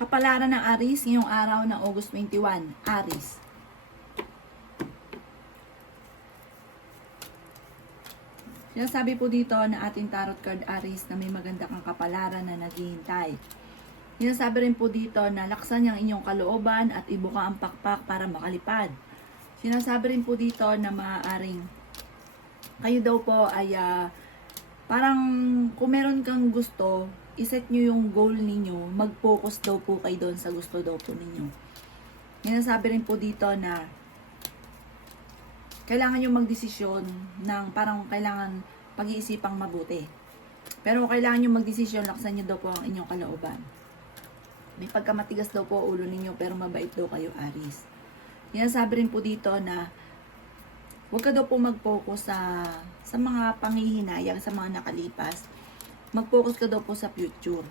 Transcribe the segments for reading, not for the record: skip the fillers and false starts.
Kapalaran ng Aries ngayong araw ng August 21. Aries. Sinasabi po dito na ating tarot card Aries na may maganda kang kapalaran na naghihintay. Sinasabi rin po dito na laksan ang inyong kalooban at ibuka ang pakpak para makalipad. Sinasabi rin po dito na maaaring kayo daw po ay parang kung meron kang gusto, iset nyo yung goal ninyo, mag-focus daw po kayo doon sa gusto daw po ninyo. Sinasabi rin po dito na kailangan nyo magdesisyon ng parang kailangan pag-iisipang mabuti. Pero kailangan nyo magdesisyon, laksan nyo daw po ang inyong kalooban. May pagkamatigas daw po ulo ninyo pero mabait daw kayo, Aries. Sinasabi rin po dito na huwag ka daw po mag-focus sa mga panghihinayang, sa mga nakalipas. Mag-focus ka daw po sa future.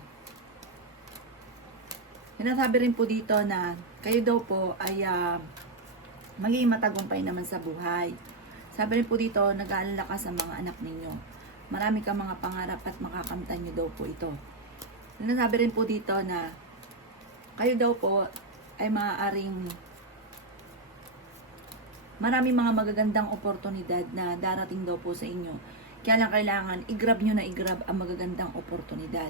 Sinasabi rin po dito na kayo daw po ay magiging matagumpay naman sa buhay. Sabi rin po dito, nag-aalala ka sa mga anak ninyo. Marami kang mga pangarap at makakamtan nyo daw po ito. Sinasabi rin po dito na kayo daw po ay maaaring marami mga magagandang oportunidad na darating daw po sa inyo. Kaya lang kailangan, i-grab nyo na i-grab ang magagandang oportunidad.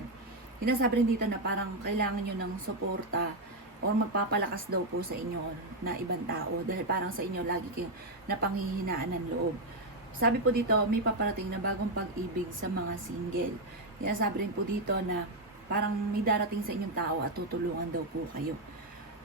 Sinasabi rin dito na parang kailangan nyo ng suporta o magpapalakas daw po sa inyo na ibang tao. Dahil parang sa inyo lagi kayong napanghihinaan ng loob. Sabi po dito, may paparating na bagong pag-ibig sa mga single. Sinasabi rin po dito na parang may darating sa inyong tao at tutulungan daw po kayo.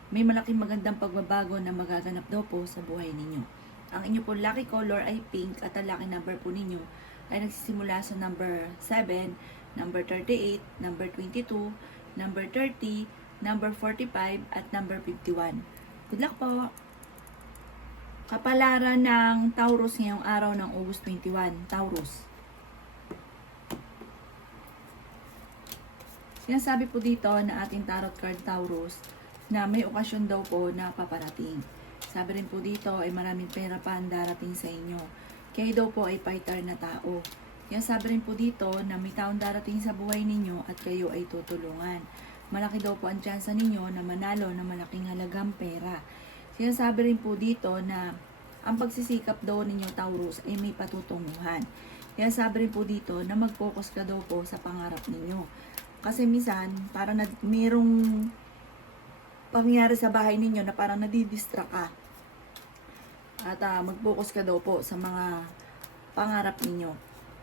May malaking magandang pagbabago na magaganap daw po sa buhay ninyo. Ang inyo po lucky color ay pink at ang lucky number po ninyo ay nagsisimula sa number 7, number 38, number 22, number 30, number 45, at number 51. Good luck po! Kapalaran ng Taurus ngayong araw ng August 21. Taurus. Sinasabi po dito na ating tarot card Taurus na may okasyon daw po na paparating. Sabi rin po dito ay maraming pera pa ang darating sa inyo. Kayo daw po ay fighter na tao. Kaya sabi rin po dito na may taong darating sa buhay ninyo at kayo ay tutulungan. Malaki daw po ang tsansa ninyo na manalo na malaking halagang pera. Sinasabi rin po dito na ang pagsisikap daw ninyo Taurus ay may patutunguhan. Kaya sabi rin po dito na mag-focus ka daw po sa pangarap ninyo. Kasi minsan, parang mayroong pangyayari sa bahay ninyo na parang nadidistract ka. At mag-focus ka daw po sa mga pangarap ninyo.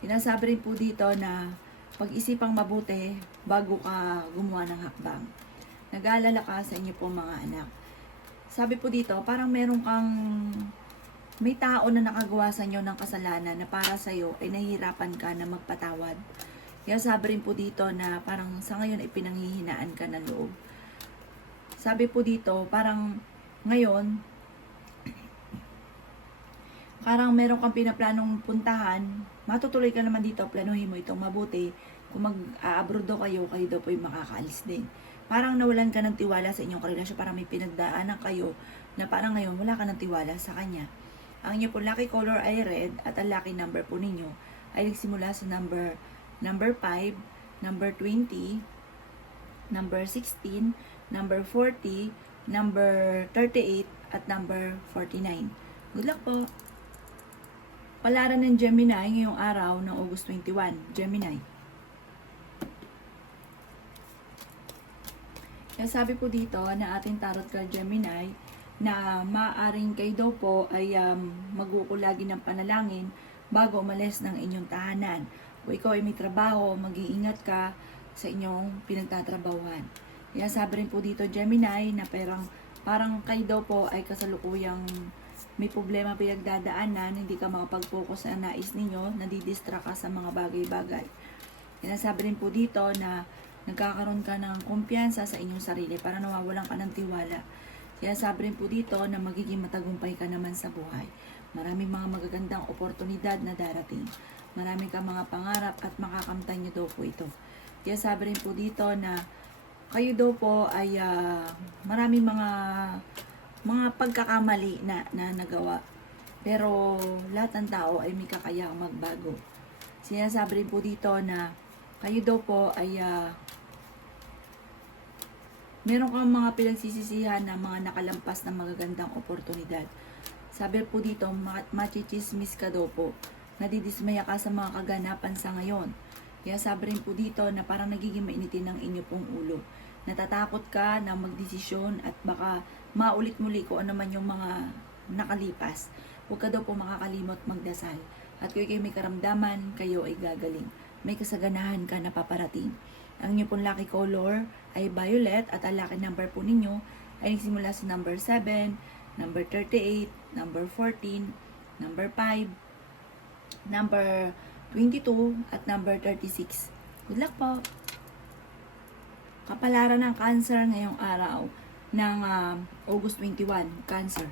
Sinasabi rin po dito na pag-isipang mabuti bago ka gumawa ng hakbang. Nag-aalala ka sa inyo po mga anak. Sabi po dito, parang may tao na nakagawa sa inyo ng kasalanan na para sa iyo ay nahihirapan ka na magpatawad. Kaya sabi rin po dito na parang sa ngayon ay pinanghihinaan ka ng loob. Sabi po dito, parang ngayon, parang meron kang pinaplanong puntahan, matutuloy ka naman dito, planuhin mo itong mabuti. Kung mag-abroad daw kayo daw po yung makakaalis din. Parang nawalan ka ng tiwala sa inyong karelasyon, parang may pinagdaanan kayo na parang ngayon wala ka ng tiwala sa kanya. Ang inyo po lucky color ay red at ang lucky number po ninyo ay nagsimula sa number 5, number 20, number 16, number 40, number 38, at number 49. Good luck po! Palaran ng Gemini ngayong araw ng August 21. Gemini. Kaya sabi po dito na ating tarot card Gemini na maaaring kayo daw po ay magkukulagi ng panalangin bago umalis ng inyong tahanan. O ikaw ay may trabaho, mag-iingat ka sa inyong pinagtatrabahuhan. Kaya sabi rin po dito Gemini na parang kayo daw po ay kasalukuyang may problema pinagdadaanan, hindi ka makapag-focus sa nais ninyo, nadidistract ka sa mga bagay-bagay. Sinasabi rin po dito na nagkakaroon ka ng kumpiyansa sa inyong sarili para nawawalan ka ng tiwala. Sinasabi rin po dito na magiging matagumpay ka naman sa buhay. Maraming mga magagandang oportunidad na darating. Maraming ka mga pangarap at makakamtan nyo daw po ito. Kaya sabi rin po dito na kayo daw po ay maraming mga pagkakamali na nagawa. Pero lahat ng tao ay may kakayahang magbago. Sinasabi rin po dito na kayo daw po ay Meron kang mga pinagsisisihan na mga nakalampas na magagandang oportunidad. Sabi po dito, machichismis ka daw po. Nadidismaya ka sa mga kaganapan sa ngayon. Kaya sabi rin po dito na parang nagiging mainitin ng inyo pong ulo. Natatakot ka na magdesisyon at baka maulit muli kung ano man yung mga nakalipas. Huwag ka daw po makakalimot magdasal. At kung kayo may karamdaman, kayo ay gagaling. May kasaganahan ka na paparating. Ang inyo pong lucky color ay violet at ang lucky number po ninyo ay nagsimula sa number 7, number 38, number 14, number 5, number 22, at number 36. Good luck po! Kapalaran ng Cancer ngayong araw ng August 21, Cancer.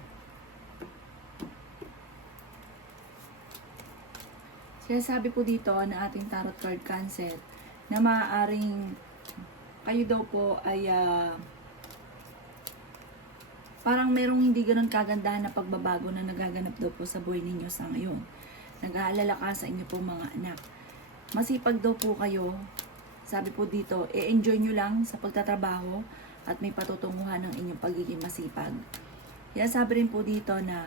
Kaya sabi po dito na ating tarot card Cancer na maaaring kayo daw po ay parang merong hindi ganun kagandahan na pagbabago na nagaganap daw po sa buhay ninyo sa ngayon. Nag-aalala ka sa inyo po mga anak. Masipag daw po kayo. Sabi po dito, i-enjoy nyo lang sa pagtatrabaho at may patutunguhan ng inyong pagiging masipag. Kaya sabi rin po dito na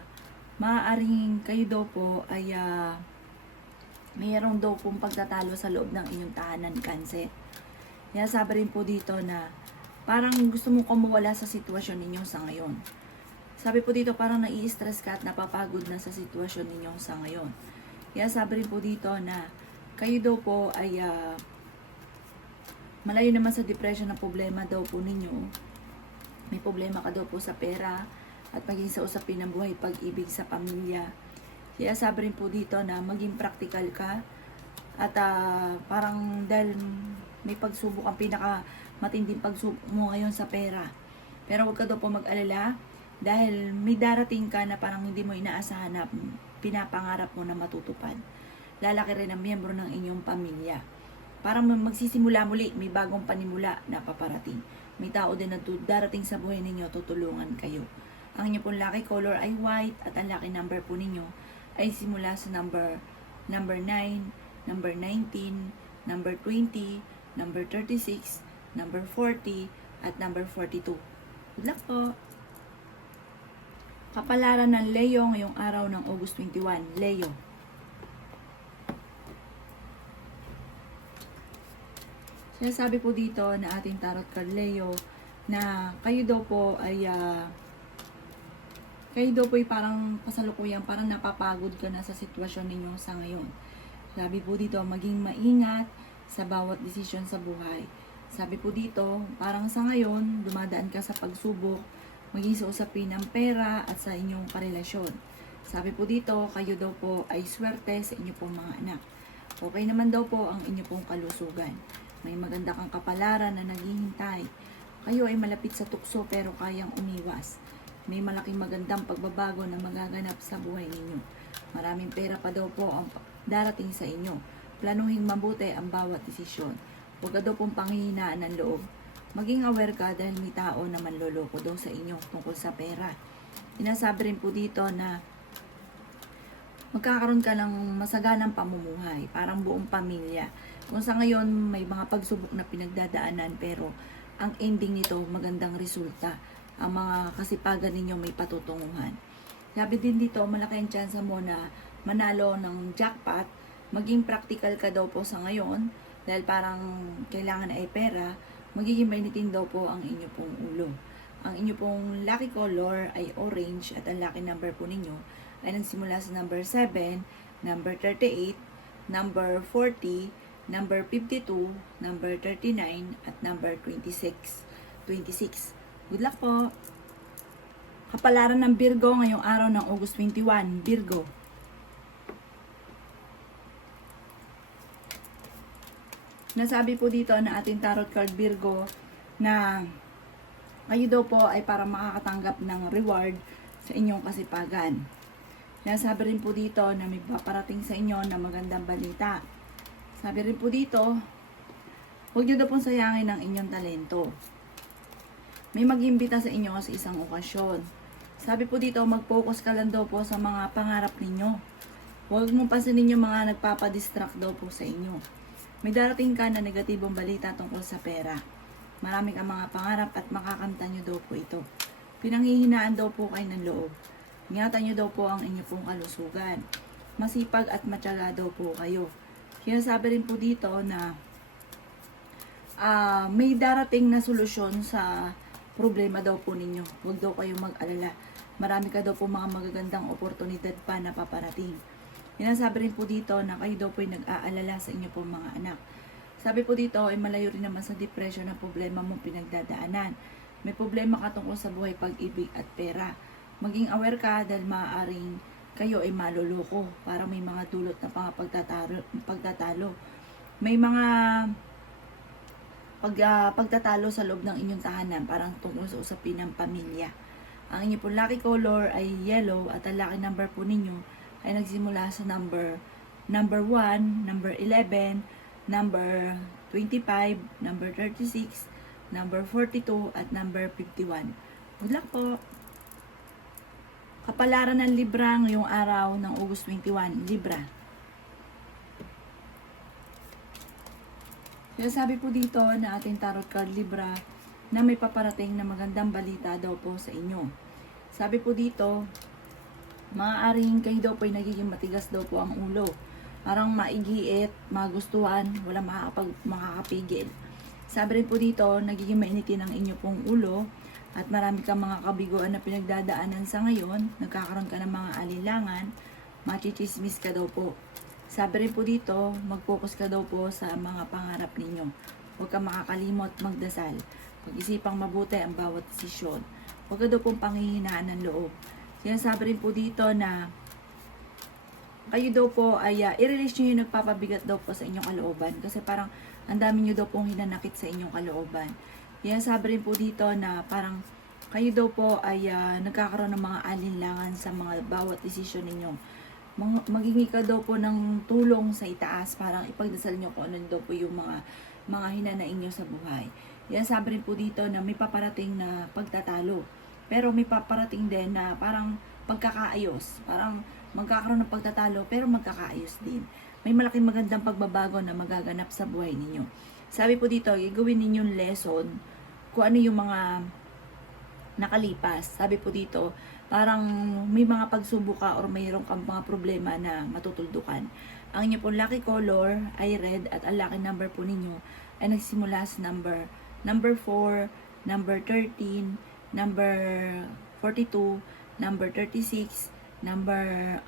maaaring kayo daw po ay mayroong daw pong pagtatalo sa loob ng inyong tahanan, Cancer. Kaya sabi rin po dito na parang gusto mong kumawala sa sitwasyon ninyo sa ngayon. Sabi po dito parang nai-stress ka at napapagod na sa sitwasyon ninyo sa ngayon. Kaya sabi rin po dito na kayo daw po ay malayo naman sa depression na problema daw po ninyo. May problema ka daw po sa pera at maging sa usapin ng buhay, pag-ibig sa pamilya. Kaya sabi rin po dito na maging practical ka at parang dahil may pagsubok, ang pinaka matinding pagsubok mo ngayon sa pera. Pero huwag ka daw po mag-alala dahil may darating ka na parang hindi mo inaasahan na pinapangarap mo na matutupad. Lalaki rin ang miyembro ng inyong pamilya. Parang magsisimula muli, may bagong panimula na paparating. May tao din na darating sa buhay ninyo, tutulungan kayo. Ang inyong pong lucky color ay white at ang lucky number po ninyo ay simula sa number 9, number 19, number 20, number 36, number 40, at number 42. Good luck po! Kapalaran ng Leo ngayong araw ng August 21. Leo. Sinasabi po dito na ating tarot card Leo na kayo daw po ay parang kasalukuyang parang napapagod ka na sa sitwasyon ninyo sa ngayon. Sabi po dito, maging maingat sa bawat desisyon sa buhay. Sabi po dito, parang sa ngayon, dumadaan ka sa pagsubok, maging sa usapin ng pera at sa inyong karelasyon. Sabi po dito, kayo daw po ay swerte sa inyong pong mga anak. Okay naman daw po ang inyong pong kalusugan. May maganda kang kapalaran na naghihintay. Kayo ay malapit sa tukso pero kayang umiwas. May malaking magandang pagbabago na magaganap sa buhay ninyo. Maraming pera pa daw po ang darating sa inyo. Planuhin mabuti ang bawat desisyon. Huwag ka daw pong panghihinaan ng loob. Maging aware ka dahil may tao na manloloko daw sa inyo tungkol sa pera. Sinasabi rin po dito na magkakaroon ka ng masaganang pamumuhay, parang buong pamilya. Kung sa ngayon may mga pagsubok na pinagdadaanan pero ang ending nito magandang resulta. Ang mga kasipagan ninyo may patutunguhan. Sabi din dito, malaki ang chance mo na manalo ng jackpot. Maging practical ka daw po sa ngayon dahil parang kailangan ay pera. Magiging mainitin daw po ang inyo pong ulo. Ang inyo pong lucky color ay orange at ang lucky number po ninyo ay nagsimula sa number 7, number 38, number 40, number 52, number 39, at number 26. Good luck po! Kapalaran ng Virgo ngayong araw ng August 21. Virgo. Nasabi po dito na ating tarot card Virgo na kayo daw po ay para makakatanggap ng reward sa inyong kasipagan. Nasabi rin po dito na may paparating sa inyo na magandang balita. Sabi rin po dito, huwag nyo daw pong sayangin ang inyong talento. May mag-imbita sa inyo sa isang okasyon. Sabi po dito, mag-focus ka lang daw po sa mga pangarap ninyo. Huwag mong pansinin yung mga nagpapadistract daw po sa inyo. May darating ka na negatibong balita tungkol sa pera. Marami kang mga pangarap at makakamtan nyo daw po ito. Pinanghihinaan daw po kayo ng loob. Ingatan nyo daw po ang inyo pong kalusugan. Masipag at matyaga daw po kayo. Sinasabi rin po dito na may darating na solusyon sa problema daw po ninyo. Huwag daw kayong mag-alala. Marami ka daw po mga magagandang oportunidad pa na paparating. Sinasabi rin po dito na kayo daw po ay nag-aalala sa inyo pong mga anak. Sabi po dito ay malayo rin naman sa depression na problema mong pinagdadaanan. May problema ka tungkol sa buhay, pag-ibig at pera. Maging aware ka dahil maaaring kayo ay maluloko. Parang may mga dulot na pagtatalo. May mga pagtatalo sa loob ng inyong tahanan, parang tungkol sa usapin ng pamilya. Ang inyong pong lucky color ay yellow at ang lucky number po ninyo ay nagsimula sa number 1, number 11, number 25, number 36, number 42, at number 51. Good luck po! Kapalaran ng Libra ngayong araw ng August 21, Libra. Sinasabi po dito na ating tarot card Libra na may paparating na magandang balita daw po sa inyo. Sabi po dito, maaaring kayo daw po ay nagiging matigas daw po ang ulo. Parang maigiit, magustuhan, wala makakapigil. Sabi rin po dito, nagiging mainitin ang inyo pong ulo at marami kang mga kabiguan na pinagdadaanan sa ngayon, nagkakaroon ka ng mga alinlangan, machichismis ka daw po. Sabi rin po dito, mag-focus ka daw po sa mga pangarap ninyo. Huwag kang makakalimot magdasal. Pag-isipang mabuti ang bawat desisyon. Huwag ka daw pong panghihinaan ng loob. Sinasabi rin po dito na kayo daw po ay i-release nyo yung nagpapabigat daw po sa inyong kalooban. Kasi parang ang dami nyo daw pong hinanakit sa inyong kalooban. Sinasabi rin po dito na parang kayo daw po ay nagkakaroon ng mga alinlangan sa mga bawat desisyon ninyo. Maghingi ka daw po ng tulong sa itaas, parang ipagdasal nyo kung ano daw po yung mga hinanaing nyo sa buhay. Yan, sabi rin po dito na may paparating na pagtatalo. Pero may paparating din na parang pagkakaayos. Parang magkakaroon ng pagtatalo pero magkakaayos din. May malaking magandang pagbabago na magaganap sa buhay ninyo. Sabi po dito, gagawin ninyong lesson kung ano yung mga nakalipas. Sabi po dito, parang may mga pagsubok ka or mayroon kang mga problema na matutuldukan. Ang inyo pong lucky color ay red at ang lucky number po ninyo ay nagsimula sa number 4, number 13, number 42, number 36, number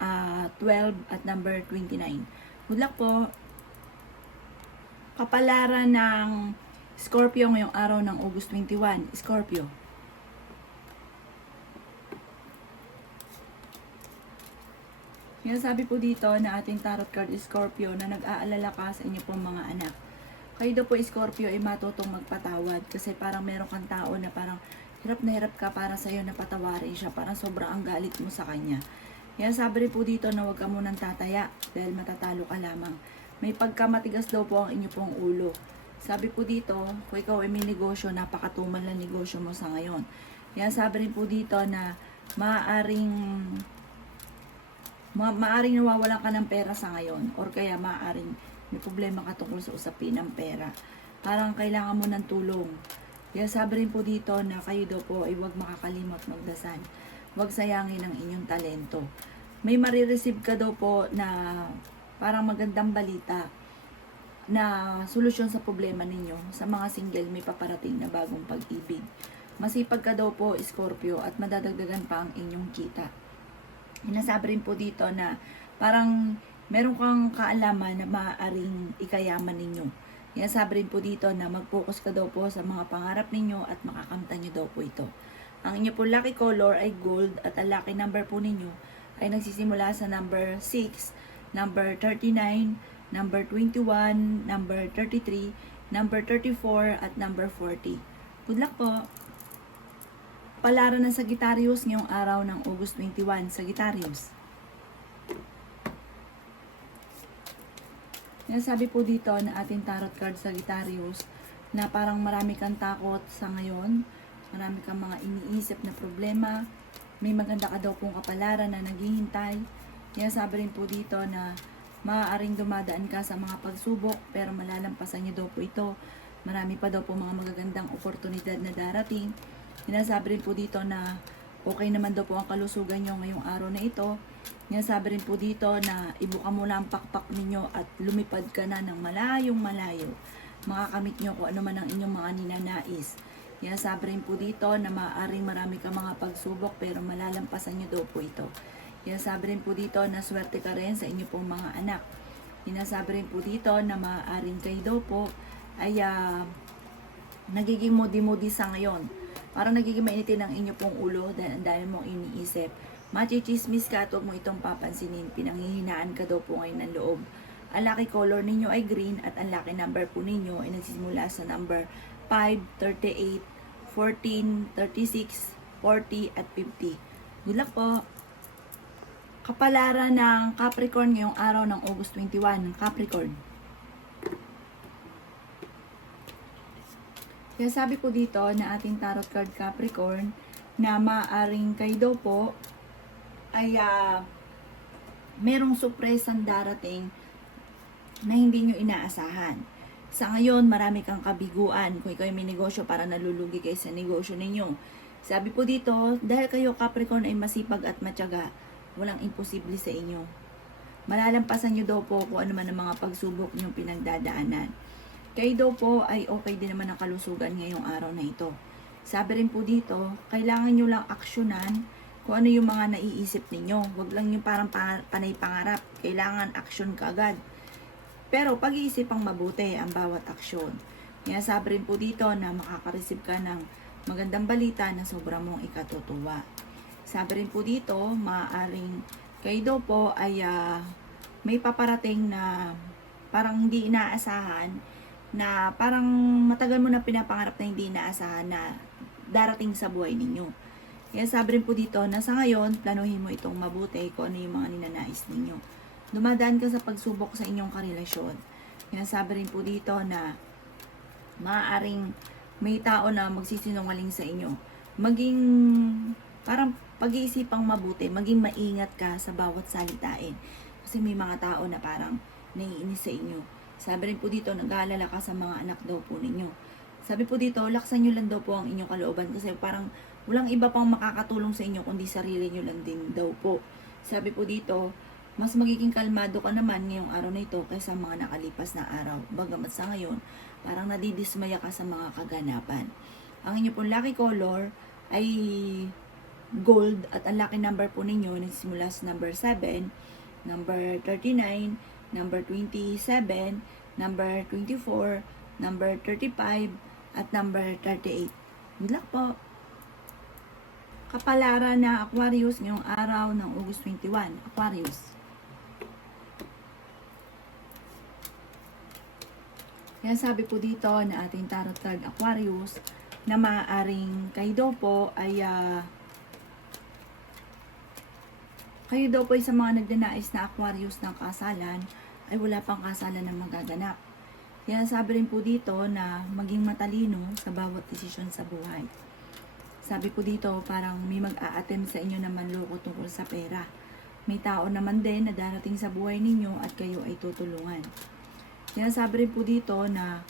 12, at number 29. Good luck po! Kapalaran ng Scorpio ngayong araw ng August 21, Scorpio. Sinasabi po dito na ating tarot card Scorpio na nag-aalala ka sa inyo pong mga anak. Kayo daw po Scorpio ay matutong magpatawad kasi parang meron kang tao na parang hirap na hirap ka para sa'yo na patawarin siya. Parang sobrang ang galit mo sa kanya. Sinasabi rin po dito na huwag ka munang tataya dahil matatalo ka lamang. May pagkamatigas daw po ang inyo pong ulo. Sabi po dito, kung ikaw ay may negosyo, napakatumal na negosyo mo sa ngayon. Sabi rin po dito na maaaring nawawalan ka ng pera sa ngayon or kaya maaaring may problema ka tungkol sa usapin ng pera. Parang kailangan mo ng tulong. Kaya sabi rin po dito na kayo daw po ay huwag makakalimot magdasal. Huwag sayangin ang inyong talento. May marireceive ka daw po na parang magandang balita na solusyon sa problema ninyo. Sa mga single may paparating na bagong pag-ibig. Masipag ka daw po Scorpio at madadagdagan pa ang inyong kita. Sinasabi rin po dito na parang meron kang kaalaman na maaaring ikayaman ninyo. Sinasabi rin po dito na mag-focus ka daw po sa mga pangarap ninyo at makakamtan nyo daw po ito. Ang inyo po lucky color ay gold at ang lucky number po ninyo ay nagsisimula sa number 6, number 39, number 21, number 33, number 34, at number 40. Good luck po! Palaran ng Sagittarius ngayong araw ng August 21, Sagittarius. Sabi po dito na ating tarot card Sagittarius na parang marami kang takot sa ngayon, marami kang mga iniisip na problema, may maganda ka daw pong kapalaran na naghihintay. Sabi rin po dito na maaaring dumadaan ka sa mga pagsubok pero malalampasan niyo daw po ito. Marami pa daw po mga magagandang oportunidad na darating. Sinasabi rin po dito na okay naman daw po ang kalusugan nyo ngayong araw na ito. Sinasabi rin po dito na ibuka mo na ang pakpak ninyo at lumipad ka na ng malayong malayo. Makakamit nyo kung ano man ang inyong mga ninanais. Sinasabi rin po dito na maaaring marami ka mga pagsubok pero malalampasan nyo daw po ito. Sinasabi rin po dito na swerte ka rin sa inyo pong mga anak. Sinasabi rin po dito na maaaring kayo daw po ay nagiging modi-modi sa ngayon. Parang nagiging mainitin ang inyo pong ulo dahil ang dami mong iniisip. Machichismis ka at huwag mo itong papansinin. Pinanghihinaan ka daw po ngayon ng loob. Ang lucky color ninyo ay green at ang lucky number po ninyo ay nagsisimula sa number 5, 38, 14, 36, 40 at 50. Good luck po! Kapalaran ng Capricorn ngayong araw ng August 21. Capricorn. Kaya sabi po dito na ating tarot card Capricorn na maaaring kayo daw po ay merong surpresang darating na hindi nyo inaasahan. Sa ngayon, marami kang kabiguan. Kung ikaw may negosyo, para nalulugi kayo sa negosyo ninyo. Sabi po dito, dahil kayo Capricorn ay masipag at matyaga, walang imposible sa inyo. Malalampasan nyo daw po kung ano man ang mga pagsubok nyong pinagdadaanan. Kayo daw po ay okay din naman ang kalusugan ngayong araw na ito. Sabi rin po dito, kailangan nyo lang aksyonan kung ano yung mga naiisip ninyo. Huwag lang yung parang panay pangarap. Kailangan aksyon ka agad. Pero pag-iisipang mabuti ang bawat aksyon. Kaya sabi rin po dito na makaka-receive ka ng magandang balita na sobrang mong ikatutuwa. Sabi rin po dito, maaaring kayo daw po ay may paparating na parang hindi inaasahan, na parang matagal mo na pinapangarap na hindi inaasahan na darating sa buhay ninyo. Kaya sabi rin po dito na sa ngayon, planuhin mo itong mabuti kung ano yung mga ninanais ninyo. Dumadaan ka sa pagsubok sa inyong karelasyon. Kaya sabi rin po dito na maaaring may tao na magsisinungaling sa inyo. Maging parang pag-iisipang mabuti, maging maingat ka sa bawat salitain. Kasi may mga tao na parang naiinis sa inyo. Sabi rin po dito, nag-aalala ka sa mga anak daw po ninyo. Sabi po dito, laksan nyo lang daw po ang inyong kalooban kasi parang walang iba pang makakatulong sa inyo kundi sarili nyo lang din daw po. Sabi po dito, mas magiging kalmado ka naman ngayong araw na ito kaysa mga nakalipas na araw. Bagamat sa ngayon, parang nadidismaya ka sa mga kaganapan. Ang inyong pong lucky color ay gold at ang lucky number po ninyo nagsimula sa number 7, number 39, number 27, number 24, number 35, at number 38. Good luck po! Kapalaran na Aquarius ngayong araw ng August 21. Aquarius. Kaya sabi po dito na ating tarot card Aquarius na maaaring kayo daw po ay kayo daw po ay sa mga nagdanais na Aquarius ng kasalan ay wala pang kasalan na magaganap. Kaya sabi rin po dito na maging matalino sa bawat desisyon sa buhay. Sabi po dito parang may mag-a-attempt sa inyo na manloko tungkol sa pera. May tao naman din na darating sa buhay ninyo at kayo ay tutulungan. Kaya sabi rin po dito na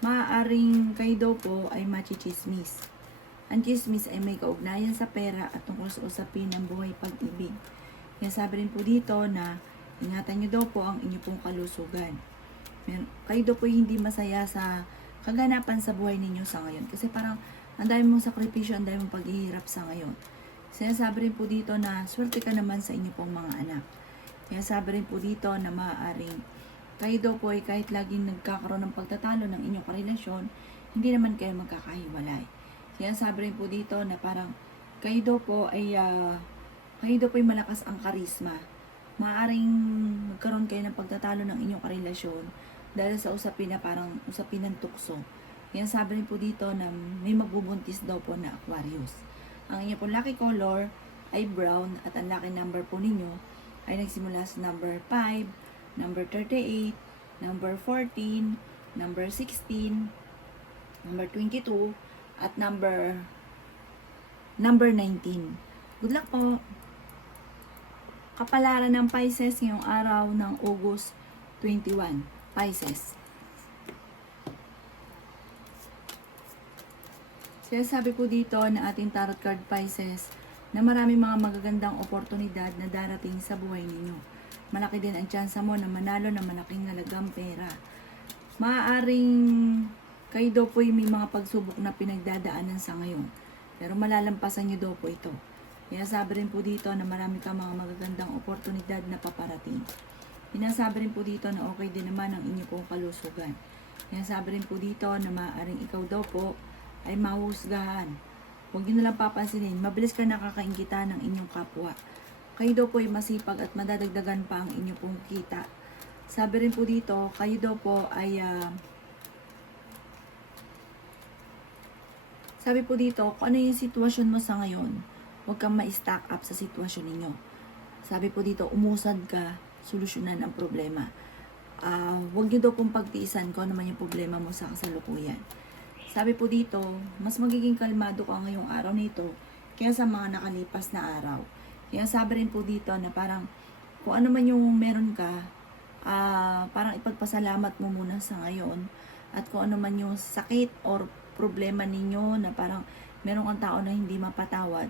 maaaring kayo daw po ay machichismis. Ang chismis ay may kaugnayan sa pera at tungkol sa usapin ng buhay pag-ibig. Kaya sabi rin po dito na ingatan nyo daw po ang inyong pong kalusugan. Kayo daw po hindi masaya sa kaganapan sa buhay ninyo sa ngayon. Kasi parang ang dami mong sakripisyo, ang dami mong paghihirap sa ngayon. Sinasabi rin po dito na swerte ka naman sa inyong pong mga anak. Kaya sabi rin po dito na maaaring kayo daw po ay kahit laging nagkakaroon ng pagtatalo ng inyong karelasyon, hindi naman kayo magkakahiwalay. Kaya sabi rin po dito na parang kayo daw po ay malakas ang karisma. Maaaring magkaroon kayo ng pagtatalo ng inyong karelasyon dahil sa usapin na parang usapin ng tukso. Kaya sabi rin po dito na may magbubuntis daw po na Aquarius. Ang inyong po lucky color ay brown at ang lucky number po ninyo ay nagsimula sa number 5, number 38, number 14, number 16, number 22, at number 19. Good luck po! Kapalaran ng Pisces ngayong araw ng August 21. Pisces. Sinasabi po dito ng ating tarot card Pisces na marami mga magagandang oportunidad na darating sa buhay ninyo. Malaki din ang tsansa mo na manalo ng malaking halagang pera. Maaaring kayo daw po may mga pagsubok na pinagdadaanan sa ngayon. Pero malalampasan nyo daw po ito. Sinasabi rin po dito na marami ka mga magagandang oportunidad na paparating. Sinasabi rin po dito na okay din naman ang inyo pong kalusugan. Sinasabi rin po dito na maaaring ikaw daw po ay mahusgahan. Huwag nyo nalang papansinin, mabilis ka nakakaingita ng inyong kapwa. Kayo daw po ay masipag at madadagdagan pa ang inyong pong kita. Sabi rin po dito, kayo daw po ay sabi po dito, kung ano yung sitwasyon mo sa ngayon, huwag kang ma-stack up sa sitwasyon ninyo. Sabi po dito, umusad ka, solusyonan ang problema. Huwag nyo daw pong pagtiisan kung ano man yung problema mo sa kasalukuyan. Sabi po dito, mas magiging kalmado ka ngayong araw nito kaya sa mga nakalipas na araw. Kaya sabi rin po dito na parang kung ano man yung meron ka, parang ipagpasalamat mo muna sa ngayon. At kung ano man yung sakit or problema ninyo na parang meron kang tao na hindi mapatawad,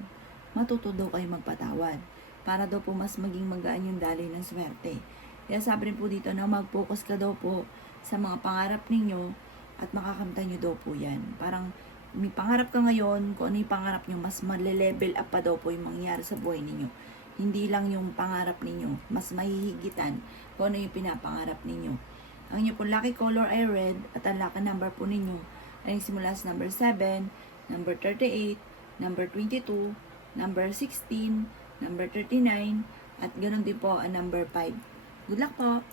matuto daw kayo magpatawad. Para daw po mas maging magaan yung daloy ng swerte. Kaya sabi rin po dito na mag-focus ka daw po sa mga pangarap ninyo at makakamtan nyo daw po yan. Parang may pangarap ka ngayon, kung ano yung pangarap nyo, mas male-level up pa daw po yung mangyayari sa buhay ninyo. Hindi lang yung pangarap ninyo, mas mahihigitan kung ano yung pinapangarap ninyo. Ang inyo po lucky color ay red at ang lucky number po ninyo ay simula sa number 7, number 38, number 22, number 16, number 39, at ganoon din po ang number 5. Good luck po!